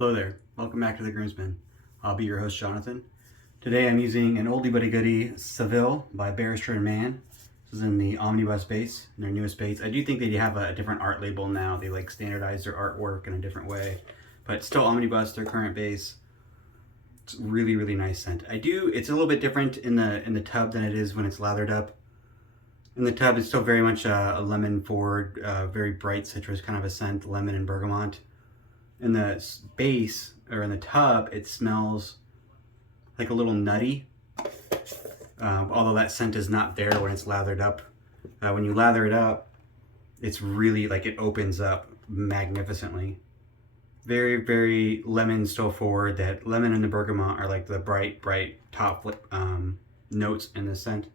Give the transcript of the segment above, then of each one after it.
Hello there, welcome back to The Groomsman. I'll be your host, Jonathan. Today I'm using an oldie but a goodie Seville by Barrister and Mann. This is in the omnibus base, in their newest base. I do think they have a different art label now. They like standardize their artwork in a different way, but still omnibus, their current base. It's really, really nice scent. It's a little bit different in the tub than it is when it's lathered up. In the tub, it's still very much a lemon forward, very bright citrus kind of a scent, lemon and bergamot. In the base, or in the tub, it smells like a little nutty, although that scent is not there when it's lathered up. When you lather it up, it's really like it opens up magnificently. Very, very lemon still forward. That lemon and the bergamot are like the bright top notes in the scent.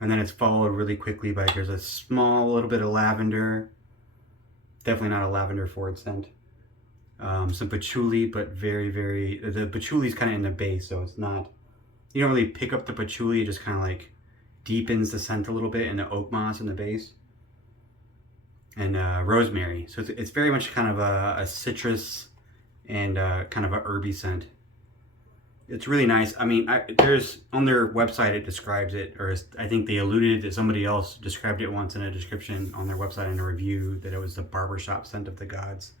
And then it's followed really quickly by, there's a small little bit of lavender. Definitely not a lavender forward scent. Some patchouli, but the patchouli is kind of in the base, so it's not, you don't really pick up the patchouli, it just kind of like deepens the scent a little bit, and the oak moss in the base. And rosemary, so it's very much kind of a citrus and kind of a herby scent. It's really nice. I mean, there's on their website it describes it, or I think they alluded to, somebody else described it once in a description on their website in a review, that it was the barbershop scent of the gods.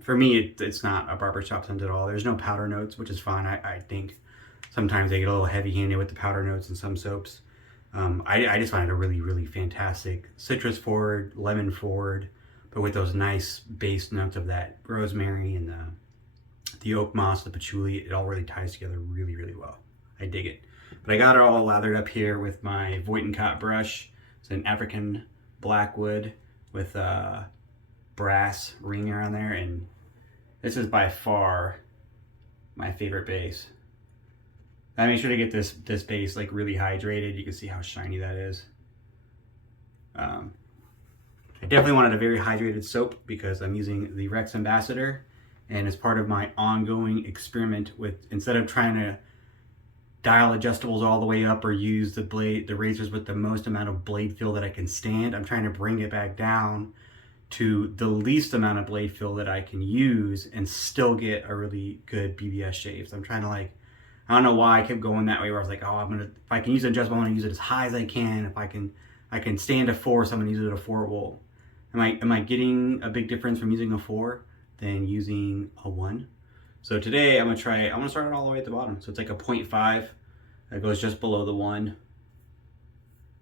For me, it's not a barbershop scent at all. There's no powder notes, which is fine. I think sometimes they get a little heavy-handed with the powder notes in some soaps. I just find it a really, really fantastic citrus forward, lemon forward, but with those nice base notes of that rosemary and the oak moss, the patchouli. It all really ties together really, really well. I dig it. But I got it all lathered up here with my Voight and Cop brush. It's an African blackwood with brass ring around there, and this is by far my favorite base. I made sure to get this base like really hydrated. You can see how shiny that is. I definitely wanted a very hydrated soap because I'm using the Rex Ambassador, and as part of my ongoing experiment with, instead of trying to dial adjustables all the way up or use the razors with the most amount of blade fill that I can stand, I'm trying to bring it back down to the least amount of blade fill that I can use and still get a really good BBS shave. So I'm trying to, like, I don't know why I kept going that way, where I was like, oh, if I can use an adjustable, I'm gonna use it as high as I can. If I can stand a 4, so I'm gonna use it at a 4. Well, am I getting a big difference from using a 4 than using a 1? So today I'm gonna start it all the way at the bottom. So it's like a 0.5 that goes just below the 1.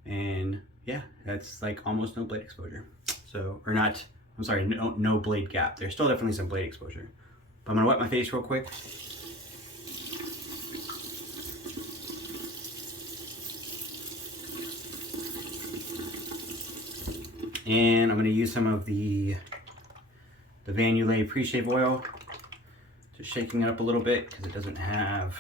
And yeah, that's like almost no blade exposure. So, or not, I'm sorry, no blade gap. There's still definitely some blade exposure. But I'm gonna wet my face real quick. And I'm gonna use some of the Vanulay pre-shave oil. Just shaking it up a little bit because it doesn't have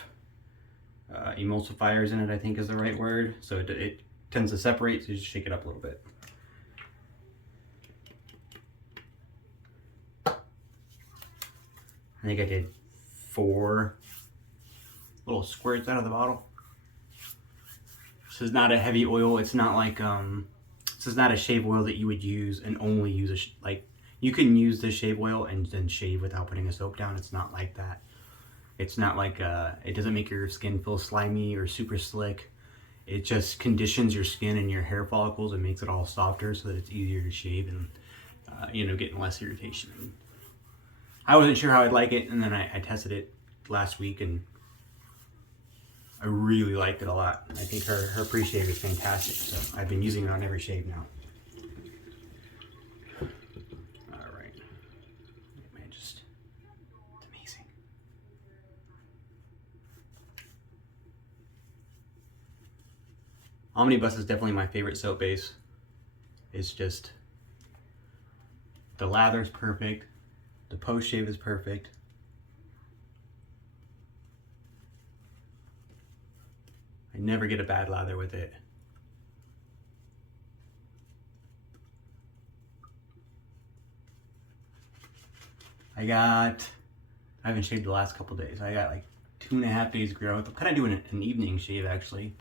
emulsifiers in it, I think is the right word. So it tends to separate, so just shake it up a little bit. I think I did 4 little squirts out of the bottle. This is not a heavy oil. It's not like, this is not a shave oil that you would use and only use you can use the shave oil and then shave without putting a soap down. It's not like that. It's not like, it doesn't make your skin feel slimy or super slick. It just conditions your skin and your hair follicles and makes it all softer so that it's easier to shave and, getting less irritation. I wasn't sure how I'd like it, and then I tested it last week, and I really liked it a lot. I think her pre-shave is fantastic, so I've been using it on every shave now. All right, man, it's amazing. Omnibus is definitely my favorite soap base. It's just, the lather's perfect. The post-shave is perfect. I never get a bad lather with it. I haven't shaved the last couple days. I got like 2.5 days growth. I'm kind of doing an evening shave actually.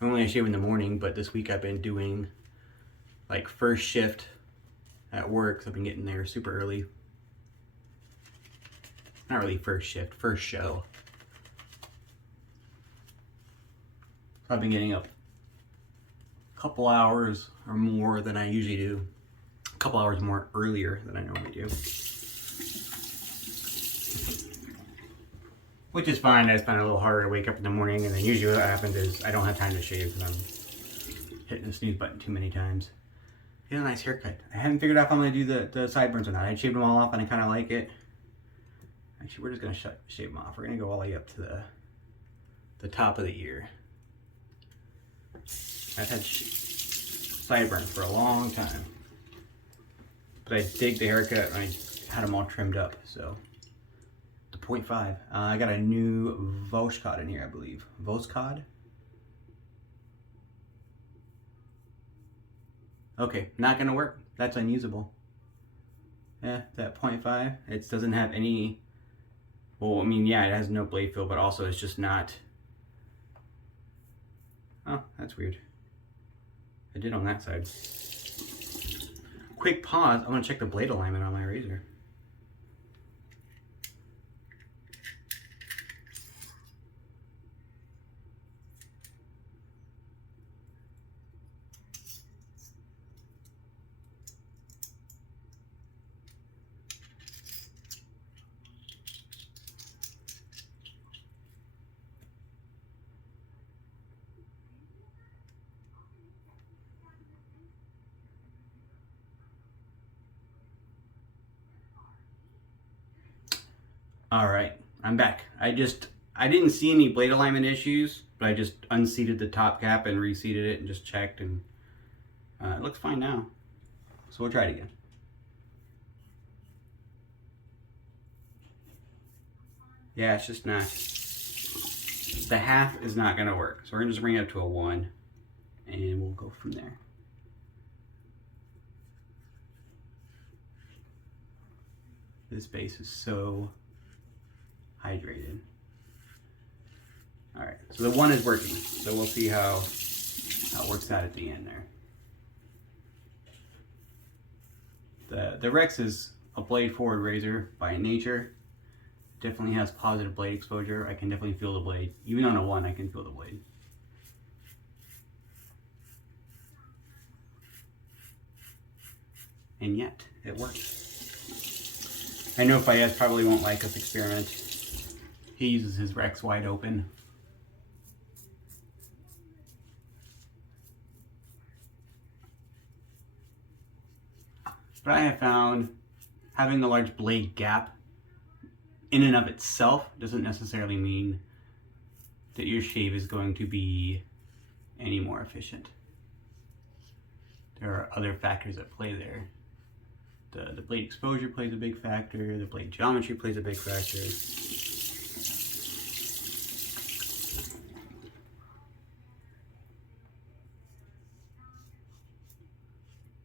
Normally I shave in the morning, but this week I've been doing like first shift at work, so I've been getting there super early. Not really first shift, first show. So I've been getting up a couple hours or more than I usually do. A couple hours more earlier than I normally do. Which is fine. I find it a little harder to wake up in the morning, and then usually what happens is I don't have time to shave because I'm hitting the snooze button too many times. Get a nice haircut. I haven't figured out if I'm going to do the sideburns or not. I shaved them all off and I kind of like it. Actually, we're just going to shave them off. We're going to go all the way up to the top of the ear. I've had sideburns for a long time. But I dig the haircut and I had them all trimmed up, so. The 0.5. I got a new Voight in here, I believe. Voight? Okay, not gonna work. That's unusable. Yeah, that 0.5. It doesn't have any. Well, I mean, yeah, it has no blade fill, but also it's just not. Oh, that's weird. I did on that side. Quick pause. I'm gonna check the blade alignment on my razor. All right, I'm back. I didn't see any blade alignment issues, but I just unseated the top cap and reseated it and just checked, and it looks fine now. So we'll try it again. Yeah, it's just not. The half is not gonna work. So we're gonna just bring it up to a 1 and we'll go from there. This base is so hydrated. All right, so the 1 is working. So we'll see how it works out at the end there. The Rex is a blade forward razor by nature. Definitely has positive blade exposure. I can definitely feel the blade. Even on a 1, I can feel the blade. And yet, it works. I know Fayez probably won't like this experiment. He uses his Rex wide open. But I have found having a large blade gap in and of itself doesn't necessarily mean that your shave is going to be any more efficient. There are other factors at play there. The blade exposure plays a big factor, the blade geometry plays a big factor.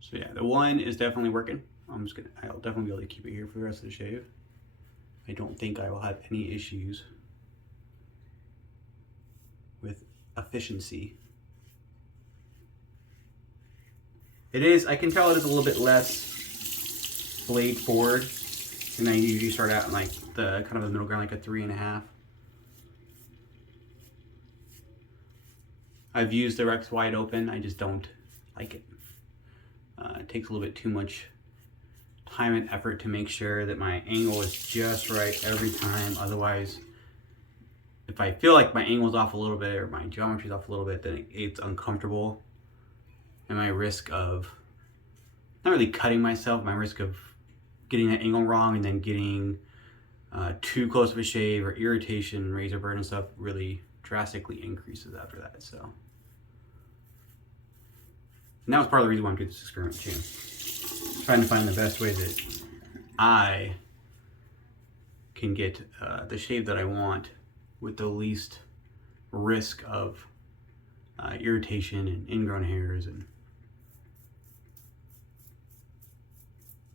So yeah, the 1 is definitely working. I'll definitely be able to keep it here for the rest of the shave. I don't think I will have any issues with efficiency. It is, I can tell it is a little bit less blade forward, and I usually start out in like the kind of the middle ground, like a 3.5. I've used the Rex wide open, I just don't like it. It takes a little bit too much time and effort to make sure that my angle is just right every time. Otherwise, if I feel like my angle's off a little bit or my geometry's off a little bit, then it's uncomfortable. And my risk of, not really cutting myself, my risk of getting that angle wrong and then getting too close of a shave or irritation, razor burn and stuff really drastically increases after that. So, and that was part of the reason why I'm doing this experiment too. Trying to find the best way that I can get the shave that I want with the least risk of irritation and ingrown hairs,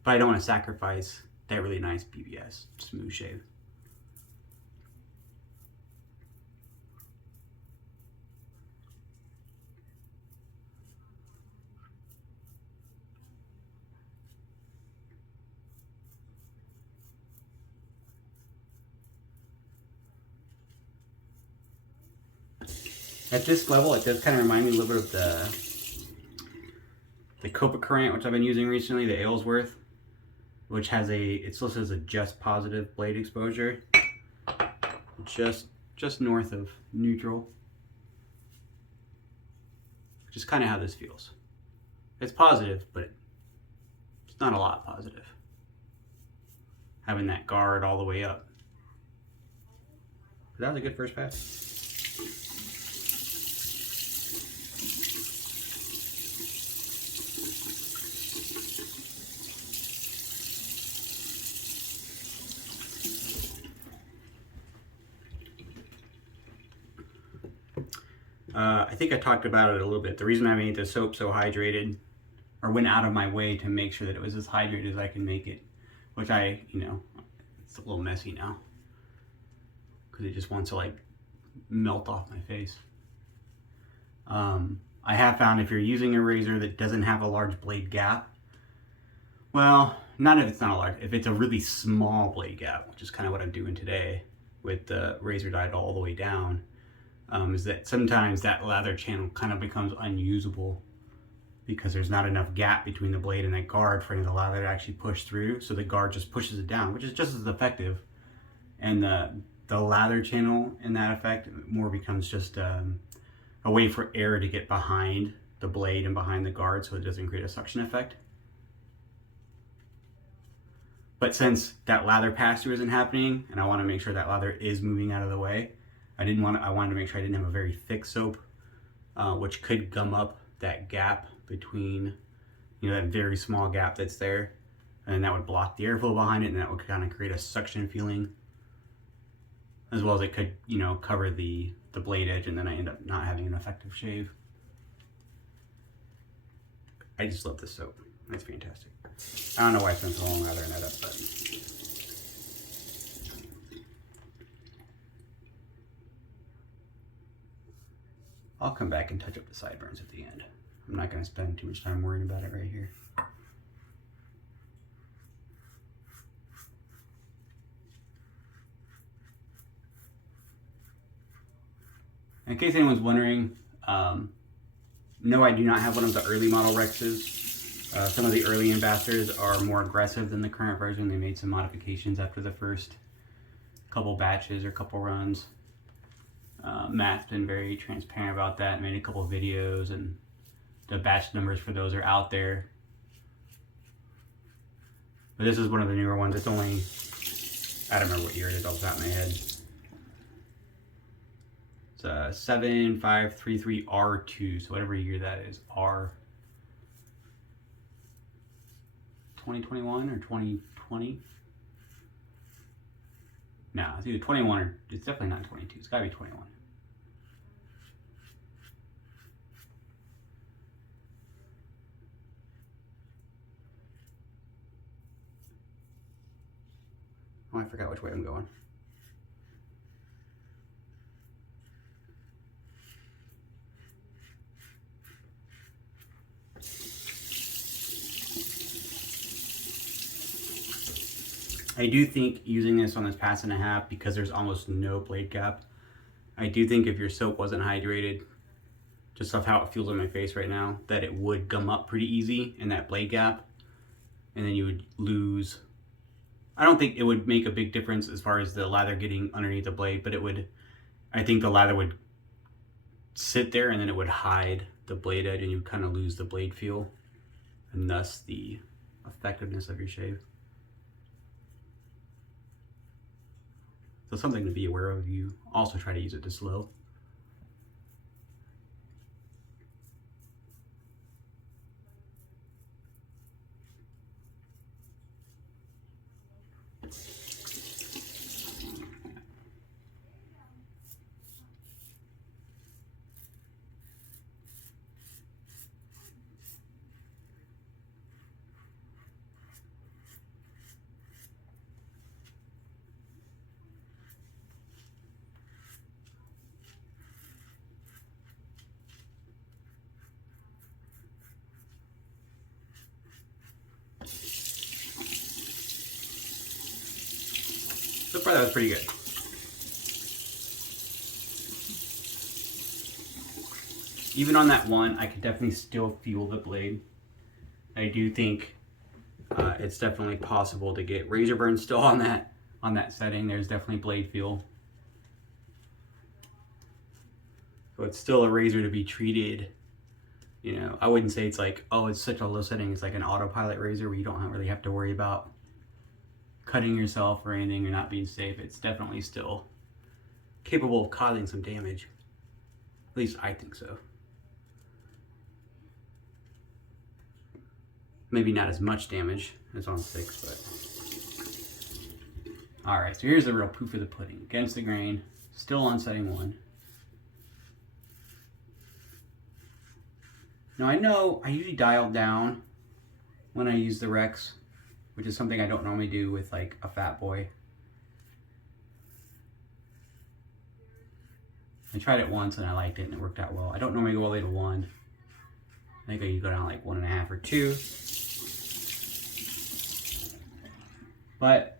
but I don't want to sacrifice that really nice BBS smooth shave. At this level, it does kind of remind me a little bit of the Copa Current, which I've been using recently, the Aylesworth, which has it's listed as a just positive blade exposure, just north of neutral, which is kind of how this feels. It's positive, but it's not a lot positive, having that guard all the way up. But that was a good first pass. I think I talked about it a little bit. The reason I made the soap so hydrated, or went out of my way to make sure that it was as hydrated as I can make it, which it's a little messy now because it just wants to like melt off my face. I have found if you're using a razor that doesn't have a large blade gap, well, not if it's not a large, if it's a really small blade gap, which is kind of what I'm doing today with the razor dialed all the way down, is that sometimes that lather channel kind of becomes unusable because there's not enough gap between the blade and that guard for any of the lather to actually push through. So the guard just pushes it down, which is just as effective. And the lather channel in that effect more becomes just a way for air to get behind the blade and behind the guard so it doesn't create a suction effect. But since that lather pass-through isn't happening, and I want to make sure that lather is moving out of the way, I wanted to make sure I didn't have a very thick soap, which could gum up that gap between, that very small gap that's there, and that would block the airflow behind it, and that would kind of create a suction feeling, as well as it could, cover the blade edge, and then I end up not having an effective shave. I just love this soap. It's fantastic. I don't know why I spent so long lathering that up, but I'll come back and touch up the sideburns at the end. I'm not going to spend too much time worrying about it right here. In case anyone's wondering, no, I do not have one of the early model Rexes. Some of the early ambassadors are more aggressive than the current version. They made some modifications after the first couple batches or couple runs. Matt's been very transparent about that, made a couple of videos, and the batch numbers for those are out there. But this is one of the newer ones. It's only, I don't remember what year it is off the top of my head. It's a 7533R2, so whatever year that is, R. 2021 or 2020? No, it's either 21 or, it's definitely not 22. It's gotta be 21. Oh, I forgot which way I'm going. I do think using this on this pass and a half, because there's almost no blade gap, I do think if your soap wasn't hydrated, just off how it feels on my face right now, that it would gum up pretty easy in that blade gap, and then you would lose. I don't think it would make a big difference as far as the lather getting underneath the blade, but it would, I think the lather would sit there and then it would hide the blade edge and you kind of lose the blade feel, and thus the effectiveness of your shave. So something to be aware of. You also try to use it this low. So far that was pretty good. Even on that one, I could definitely still feel the blade. I do think it's definitely possible to get razor burn still on that setting. There's definitely blade feel. So it's still a razor to be treated. You know, I wouldn't say it's like, oh, it's such a low setting. It's like an autopilot razor where you don't really have to worry about cutting yourself or anything or not being safe. It's definitely still capable of causing some damage. At least I think so. Maybe not as much damage as on 6, but. All right, so here's the real proof of the pudding. Against the grain, still on setting 1. Now I know I usually dial down when I use the Rex, which is something I don't normally do with like a fat boy. I tried it once and I liked it and it worked out well. I don't normally go all the way to 1. I think I go down like 1.5 or 2. But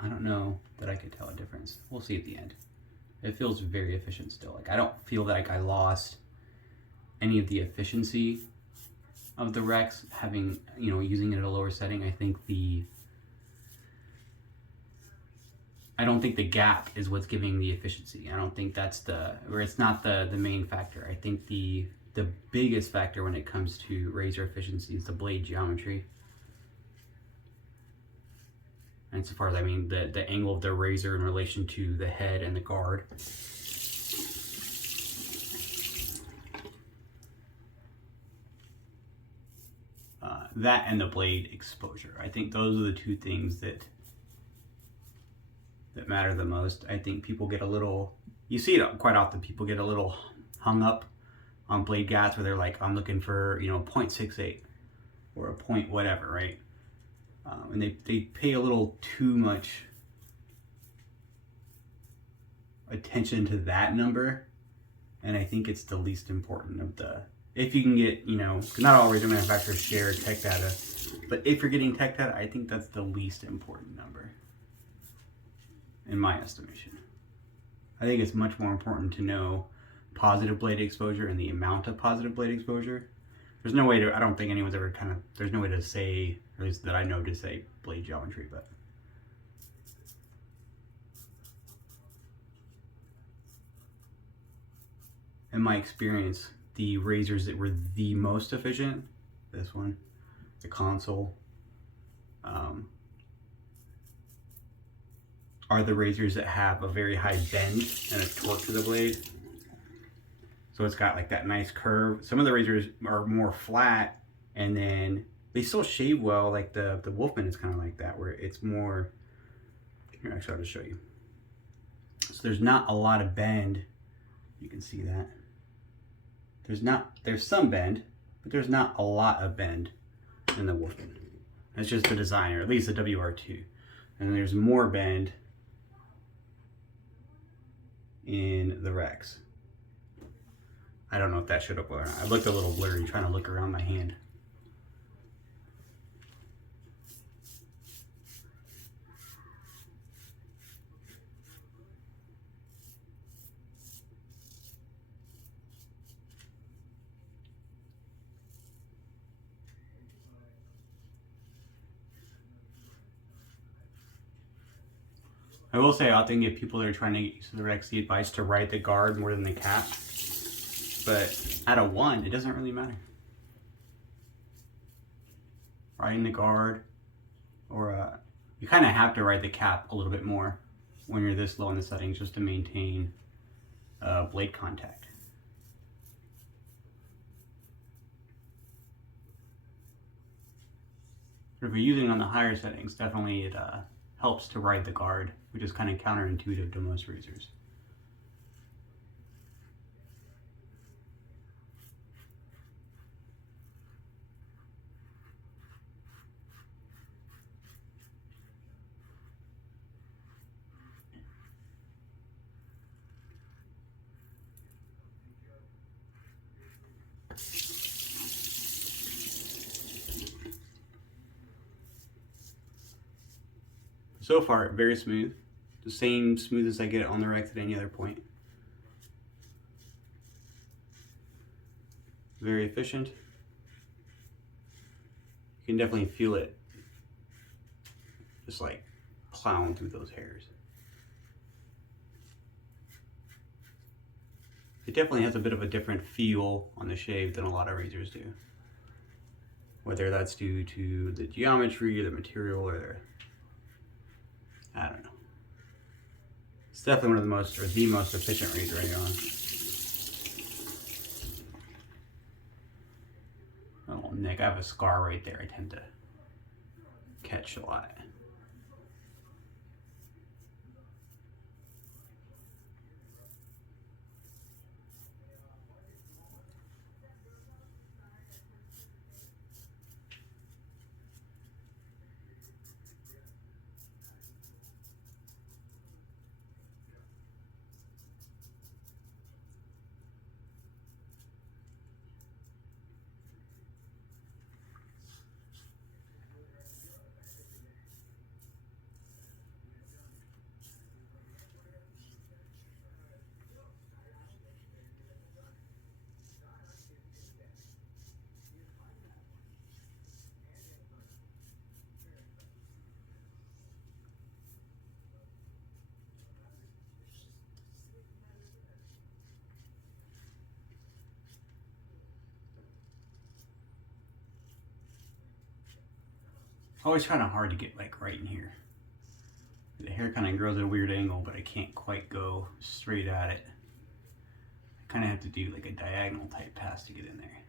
I don't know that I could tell a difference. We'll see at the end. It feels very efficient still. Like I don't feel like I lost any of the efficiency of the Rex having, you know, using it at a lower setting. I don't think the gap is what's giving the efficiency. I don't think that's it's not the main factor. I think the biggest factor when it comes to razor efficiency is the blade geometry. And so far as I mean the angle of the razor in relation to the head and the guard. That and the blade exposure. I think those are the two things that matter the most. I think people get a little, you see it quite often, people get a little hung up on blade gaps where they're like, I'm looking for, you know, 0.68 or a point whatever, right? And they pay a little too much attention to that number. And I think it's the least important of the, if you can get, you know, not all razor manufacturers share tech data, but if you're getting tech data, I think that's the least important number, in my estimation. I think it's much more important to know positive blade exposure and the amount of positive blade exposure. There's no way to, I don't think anyone's ever there's no way to say, or at least that I know to say blade geometry, but. In my experience, the razors that were the most efficient, this one, the console, are the razors that have a very high bend and a torque to the blade. So it's got like that nice curve. Some of the razors are more flat and then they still shave well. Like the Wolfman is kind of like that, where it's more, here actually I'll just show you. So there's not a lot of bend. You can see that. There's some bend, but there's not a lot of bend in the Wolfman. That's just the design, or at least the WR2. And there's more bend in the Rex. I don't know if that showed up well or not. I looked a little blurry trying to look around my hand. I will say, I often give people that are trying to get used to the Rex the advice to ride the guard more than the cap. But at a 1, it doesn't really matter. Riding the guard, or you kind of have to ride the cap a little bit more when you're this low in the settings just to maintain blade contact. But if you're using it on the higher settings, definitely it helps to ride the guard, which is kind of counterintuitive to most razors. So far, very smooth. The same smooth as I get it on the Rex at any other point. very efficient. You can definitely feel it just like plowing through those hairs. It definitely has a bit of a different feel on the shave than a lot of razors do. Whether that's due to the geometry or the material or I don't know. It's definitely one of the most, or the most efficient razor I own. Oh, Nick, I have a scar right there. I tend to catch a lot. Always kind of hard to get like right in here. The hair kind of grows at a weird angle, but I can't quite go straight at it. I kind of have to do like a diagonal type pass to get in there.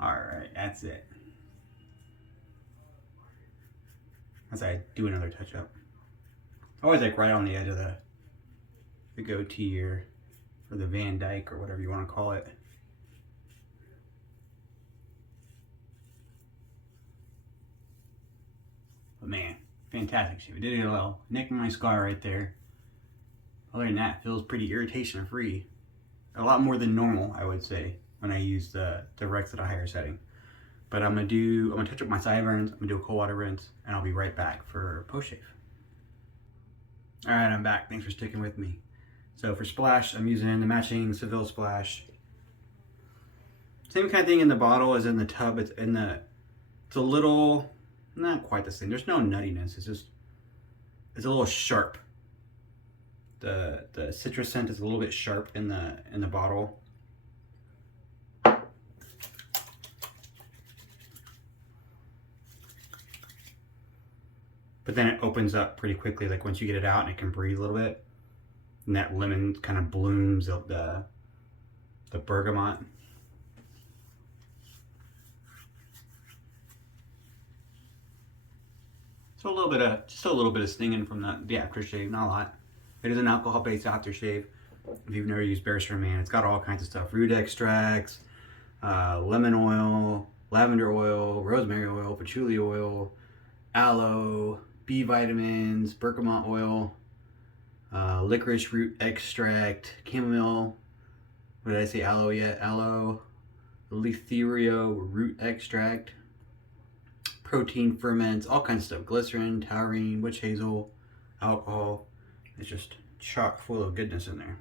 Alright, that's it. As I do another touch up. Always like right on the edge of the goatee or the Van Dyke or whatever you want to call it. But man, fantastic shave. It did it well. Nicked my scar right there. Other than that, it feels pretty irritation free. A lot more than normal, I would say, when I use the Rex at a higher setting. But I'm gonna touch up my sideburns, I'm gonna do a cold water rinse, and I'll be right back for post-shave. All right, I'm back. Thanks for sticking with me. So for splash, I'm using the matching Seville splash. Same kind of thing in the bottle as in the tub. It's a little, not quite the same. There's no nuttiness. It's a little sharp. The citrus scent is a little bit sharp in the bottle. But then it opens up pretty quickly, like once you get it out and it can breathe a little bit. And that lemon kind of blooms of the bergamot. So just a little bit of stinging from the aftershave, not a lot. It is an alcohol-based aftershave. If you've never used Barrister or Mann, it's got all kinds of stuff. Root extracts, lemon oil, lavender oil, rosemary oil, patchouli oil, aloe, B vitamins, bergamot oil, licorice root extract, chamomile, what did I say, aloe yet? Aloe, Letherio root extract, protein ferments, all kinds of stuff, glycerin, taurine, witch hazel, alcohol. It's just chock full of goodness in there.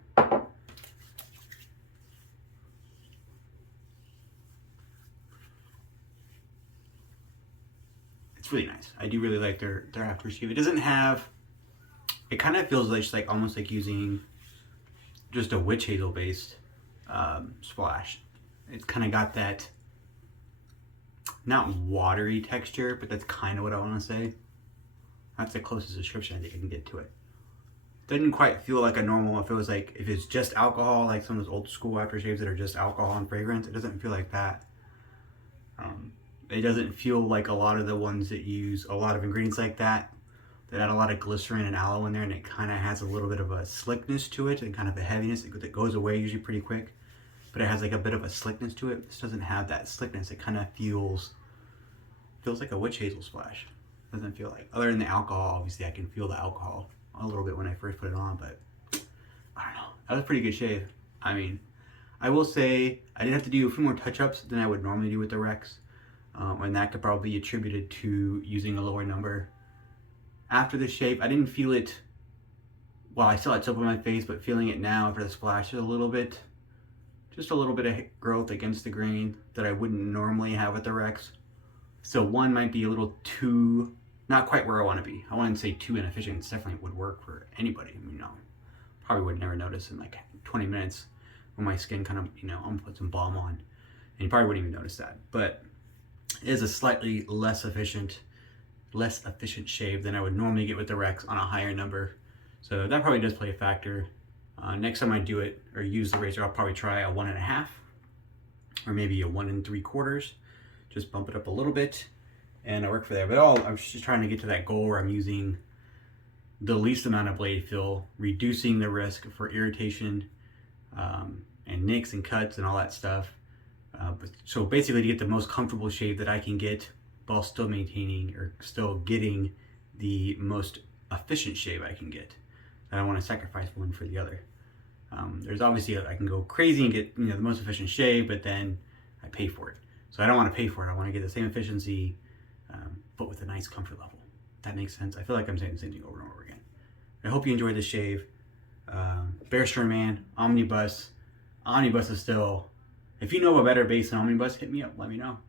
It's really nice. I do really like their aftershave. It doesn't have, it kind of feels like just like almost like using just a witch hazel based splash. It's kind of got that not watery texture, but that's kind of what I want to say. That's the closest description I think I can get to it. didn't quite feel like a normal, if it's just alcohol, like some of those old school aftershaves that are just alcohol and fragrance, it doesn't feel like that. It doesn't feel like a lot of the ones that use a lot of ingredients like that add a lot of glycerin and aloe in there, and it kind of has a little bit of a slickness to it and kind of a heaviness that goes away usually pretty quick, but it has like a bit of a slickness to it. This doesn't have that slickness. It kind of feels like a witch hazel splash. Doesn't feel like, other than the alcohol, obviously I can feel the alcohol a little bit when I first put it on, but I don't know. That was a pretty good shave. I mean, I will say I did have to do a few more touch-ups than I would normally do with the Rex, and that could probably be attributed to using a lower number. After the shave, I didn't feel it, well, I still had soap on my face, but feeling it now after the splash is just a little bit of growth against the grain that I wouldn't normally have with the Rex. So one might be a little too, not quite where I want to be. I wouldn't say too inefficient. It definitely would work for anybody. I mean, probably would never notice in like 20 minutes when my skin kind of, I'm gonna put some balm on, and you probably wouldn't even notice that. But it is a slightly less efficient shave than I would normally get with the Rex on a higher number. So that probably does play a factor. Next time I do it or use the razor, I'll probably try a 1.5 or maybe a 1 3/4. Just bump it up a little bit, and I work for there. But I'm just trying to get to that goal where I'm using the least amount of blade fill, reducing the risk for irritation and nicks and cuts and all that stuff. So basically to get the most comfortable shave that I can get while still maintaining or still getting the most efficient shave I can get. I don't want to sacrifice one for the other. There's obviously, I can go crazy and get the most efficient shave, but then I pay for it. So I don't want to pay for it. I want to get the same efficiency, but with a nice comfort level. That makes sense. I feel like I'm saying the same thing over and over again. I hope you enjoyed this shave. Barrister and Mann, Omnibus. Omnibus is still, if you know a better base than Omnibus, hit me up, let me know.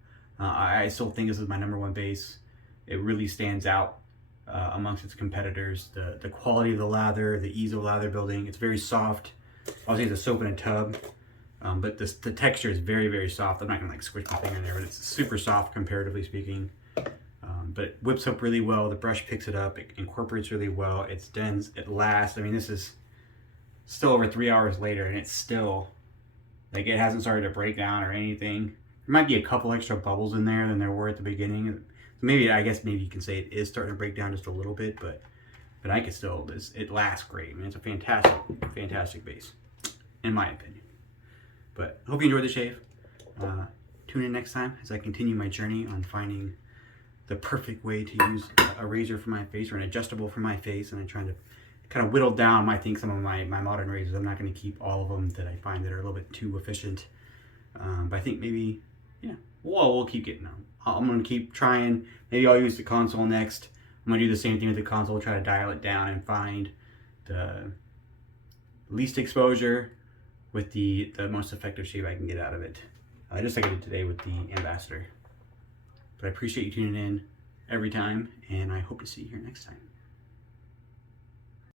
I still think this is my #1 base. It really stands out amongst its competitors. The quality of the lather, the ease of lather building, it's very soft. Obviously it's a soap in a tub, but the texture is very, very soft. I'm not gonna like squish my finger in there, but it's super soft comparatively speaking. But it whips up really well. The brush picks it up. It incorporates really well. It's dense. It lasts. I mean, this is still over 3 hours later, and it's still, like, it hasn't started to break down or anything. There might be a couple extra bubbles in there than there were at the beginning. Maybe, I guess maybe you can say it is starting to break down just a little bit, but I can still, it lasts great. I mean, it's a fantastic, fantastic base, in my opinion. But I hope you enjoyed the shave. Tune in next time as I continue my journey on finding the perfect way to use a razor for my face or an adjustable for my face, and I'm trying to kind of whittle down some of my modern razors. I'm not going to keep all of them that I find that are a little bit too efficient. But I think maybe, yeah, we'll keep getting them. I'm going to keep trying. Maybe I'll use the console next. I'm going to do the same thing with the console, try to dial it down and find the least exposure with the most effective shave I can get out of it. Just like I did today with the Ambassador. But I appreciate you tuning in every time, and I hope to see you here next time.